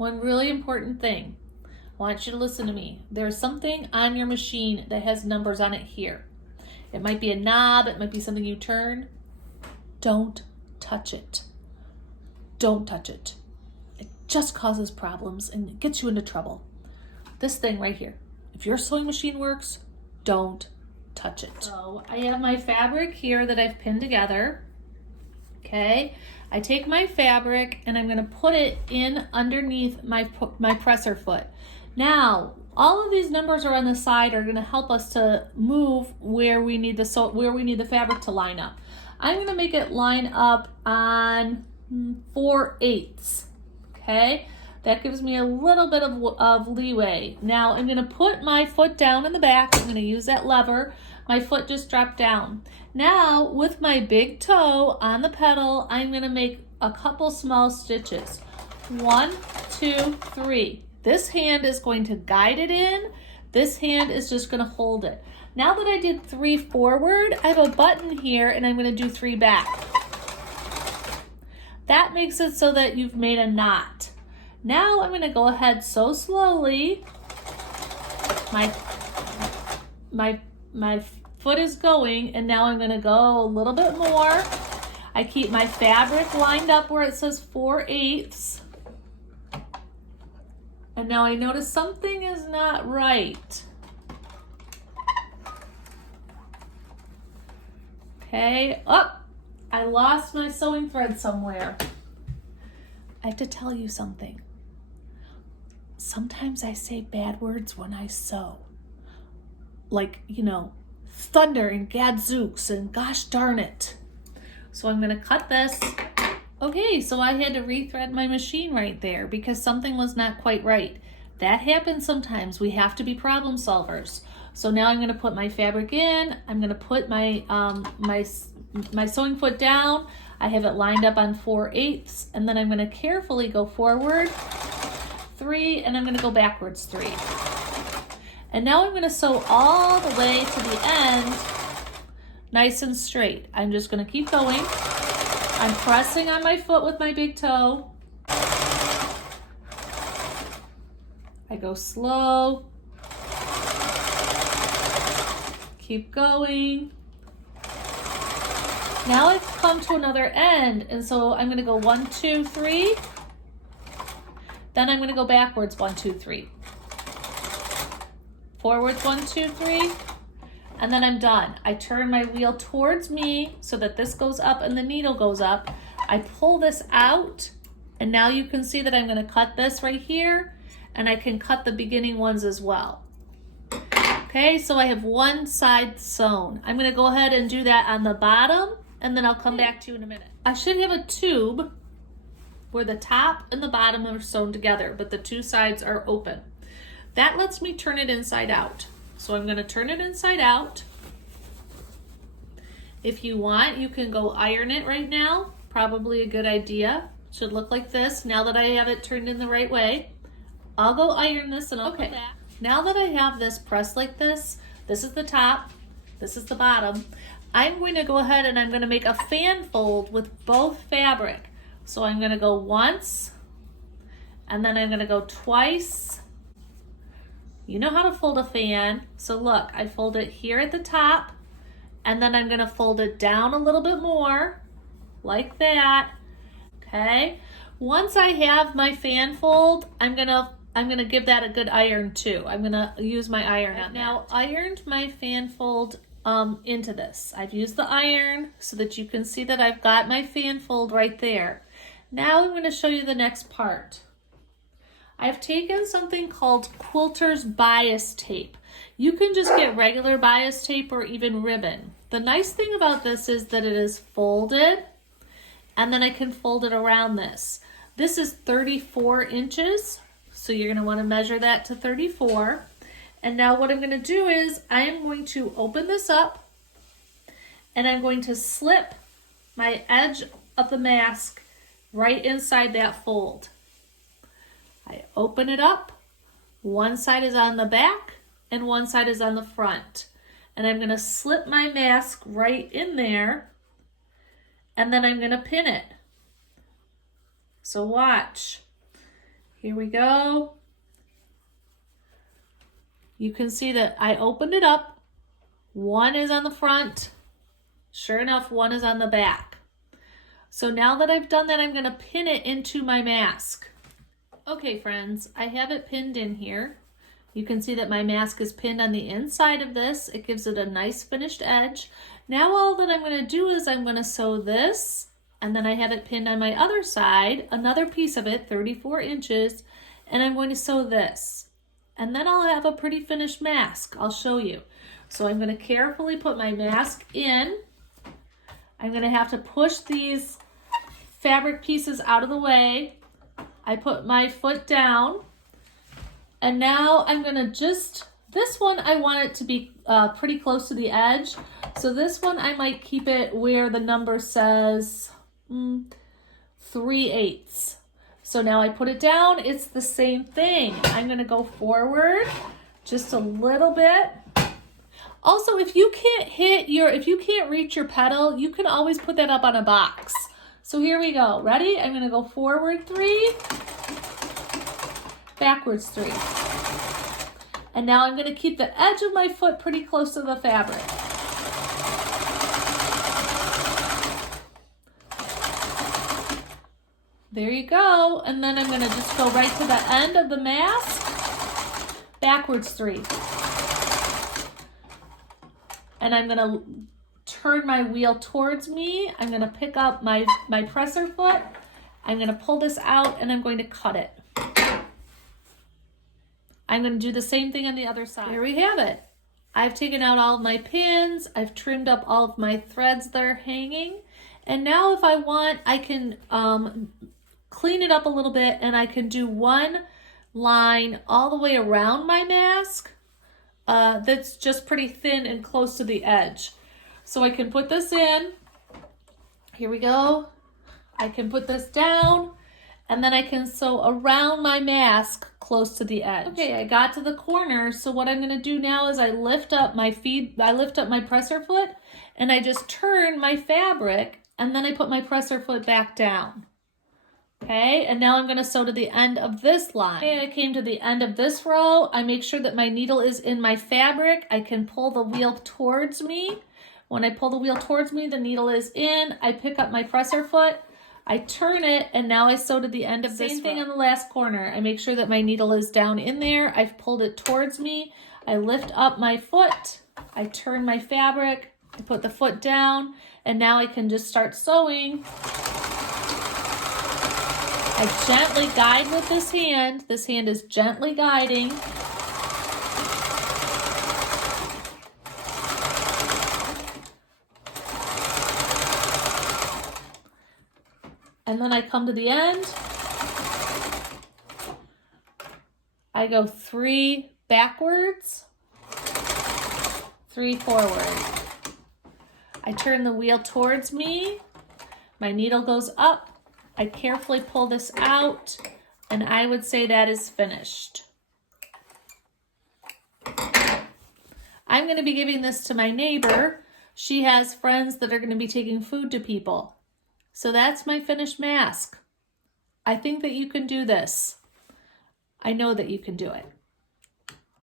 one really important thing. I want you to listen to me. There's something on your machine that has numbers on it here. It might be a knob, it might be something you turn. Don't touch it. Don't touch it. It just causes problems and it gets you into trouble. This thing right here. If your sewing machine works, don't touch it. So I have my fabric here that I've pinned together. Okay, I take my fabric and I'm going to put it in underneath my presser foot. Now, all of these numbers are on the side are going to help us to move where we need the fabric to line up. I'm going to make it line up on 4/8. Okay, that gives me a little bit of leeway. Now I'm going to put my foot down in the back. I'm going to use that lever. My foot just dropped down. Now with my big toe on the pedal, I'm going to make a couple small stitches. 1, 2, 3. This hand is going to guide it in. This hand is just going to hold it. Now that I did 3 forward, I have a button here and I'm going to do 3 back. That makes it so that you've made a knot. Now I'm going to go ahead so slowly. My foot is going, and now I'm going to go a little bit more. I keep my fabric lined up where it says 4/8. And now I notice something is not right. Okay, I lost my sewing thread somewhere. I have to tell you something. Sometimes I say bad words when I sew. Like, thunder and gadzooks and gosh darn it. So I'm going to cut this. Okay, so I had to rethread my machine right there because something was not quite right. That happens sometimes. We have to be problem solvers. So now I'm going to put my fabric in. I'm going to put my my sewing foot down. I have it lined up on 4/8, and then I'm going to carefully go forward 3, and I'm going to go backwards 3. And now I'm going to sew all the way to the end, nice and straight. I'm just going to keep going. I'm pressing on my foot with my big toe. I go slow. Keep going. Now I've come to another end, and so I'm going to go 1, 2, 3. Then I'm going to go backwards 1, 2, 3. Forwards 1, 2, 3. And then I'm done. I turn my wheel towards me so that this goes up and the needle goes up. I pull this out, and now you can see that I'm going to cut this right here, and I can cut the beginning ones as well. Okay, so I have one side sewn. I'm going to go ahead and do that on the bottom, and then I'll come back to you in a minute. I should have a tube where the top and the bottom are sewn together, but the two sides are open. That lets me turn it inside out. So I'm going to turn it inside out. If you want, you can go iron it right now. Probably a good idea. Should look like this now that I have it turned in the right way. I'll go iron this and I'll come back. Now that I have this pressed like this is the top, this is the bottom, I'm going to go ahead and I'm going to make a fan fold with both fabric. So I'm going to go once, and then I'm going to go twice. You know how to fold a fan. So look, I fold it here at the top, and then I'm going to fold it down a little bit more, like that. Okay. Once I have my fan fold, I'm gonna give that a good iron too. I'm gonna use my iron on that. Now ironed my fan fold into this. I've used the iron so that you can see that I've got my fan fold right there. Now I'm going to show you the next part. I've taken something called quilter's bias tape. You can just get regular bias tape or even ribbon. The nice thing about this is that it is folded, and then I can fold it around this. This is 34 inches, so you're going to want to measure that to 34. And now what I'm going to do is I am going to open this up, and I'm going to slip my edge of the mask right inside that fold. I open it up. One side is on the back and one side is on the front. And I'm going to slip my mask right in there, and then I'm going to pin it. So watch. Here we go. You can see that I opened it up. One is on the front. Sure enough, one is on the back. So now that I've done that, I'm going to pin it into my mask. Okay, friends, I have it pinned in here. You can see that my mask is pinned on the inside of this. It gives it a nice finished edge. Now all that I'm going to do is I'm going to sew this, and then I have it pinned on my other side, another piece of it, 34 inches, and I'm going to sew this. And then I'll have a pretty finished mask. I'll show you. So I'm going to carefully put my mask in. I'm going to have to push these fabric pieces out of the way. I put my foot down. And now I'm going to this one I want it to be pretty close to the edge. So this one I might keep it where the number says 3/8. So now I put it down, it's the same thing. I'm gonna go forward just a little bit. Also, if you can't reach your petal, you can always put that up on a box. So here we go, ready? I'm gonna go forward 3, backwards 3. And now I'm gonna keep the edge of my foot pretty close to the fabric. There you go. And then I'm going to just go right to the end of the mask, backwards 3. And I'm going to turn my wheel towards me. I'm going to pick up my presser foot. I'm going to pull this out and I'm going to cut it. I'm going to do the same thing on the other side. There we have it. I've taken out all of my pins. I've trimmed up all of my threads that are hanging. And now if I want, I can clean it up a little bit and I can do one line all the way around my mask that's just pretty thin and close to the edge. So I can put this in. Here we go. I can put this down and then I can sew around my mask close to the edge. Okay, I got to the corner. So what I'm going to do now is I lift up my presser foot and I just turn my fabric and then I put my presser foot back down. Okay, and now I'm going to sew to the end of this line. Okay, I came to the end of this row. I make sure that my needle is in my fabric. I can pull the wheel towards me. When I pull the wheel towards me, the needle is in. I pick up my presser foot. I turn it, and now I sew to the end of this row. Same thing on the last corner. I make sure that my needle is down in there. I've pulled it towards me. I lift up my foot. I turn my fabric. I put the foot down, and now I can just start sewing. I gently guide with this hand. This hand is gently guiding. And then I come to the end. I go 3 backwards, 3 forward. I turn the wheel towards me. My needle goes up. I carefully pull this out, and I would say that is finished. I'm going to be giving this to my neighbor. She has friends that are going to be taking food to people. So that's my finished mask. I think that you can do this. I know that you can do it.